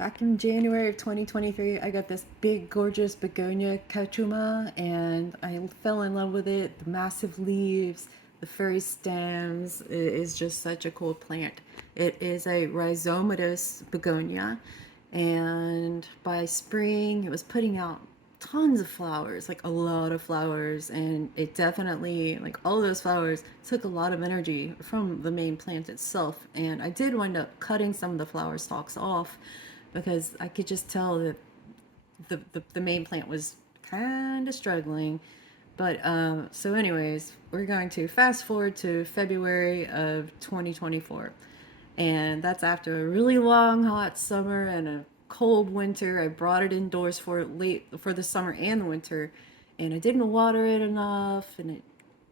Back in January of 2023, I got this big, gorgeous Begonia Cachuma, and I fell in love with it. The massive leaves, the furry stems. It is just such a cool plant. It is a Rhizomatous Begonia, and by spring, it was putting out tons of flowers, like a lot of flowers, and it definitely, like all those flowers, took a lot of energy from the main plant itself. And I did wind up cutting some of the flower stalks off because I could just tell that the main plant was kind of struggling. But so anyways, we're going to fast forward to February of 2024. And that's after a really long hot summer and a cold winter. I brought it indoors for the summer and the winter, and I didn't water it enough, and it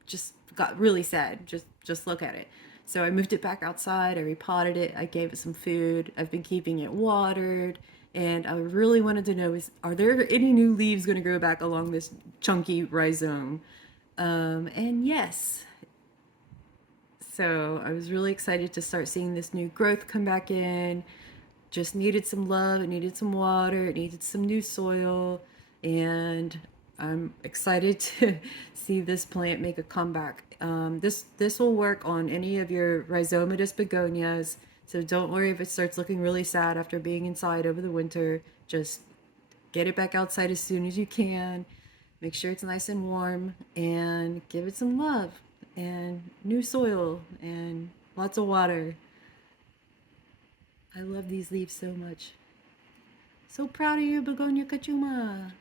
just got really sad. Just look at it. So I moved it back outside. I repotted it. I gave it some food. I've been keeping it watered, and I really wanted to know, are there any new leaves going to grow back along this chunky rhizome? And yes. So I was really excited to start seeing this new growth come back in. Just needed some love, it needed some water, it needed some new soil, and I'm excited to see this plant make a comeback. This will work on any of your rhizomatous begonias, so don't worry if it starts looking really sad after being inside over the winter. Just get it back outside as soon as you can. Make sure it's nice and warm, and give it some love and new soil and lots of water. I love these leaves so much. So proud of you, Begonia Cachuma.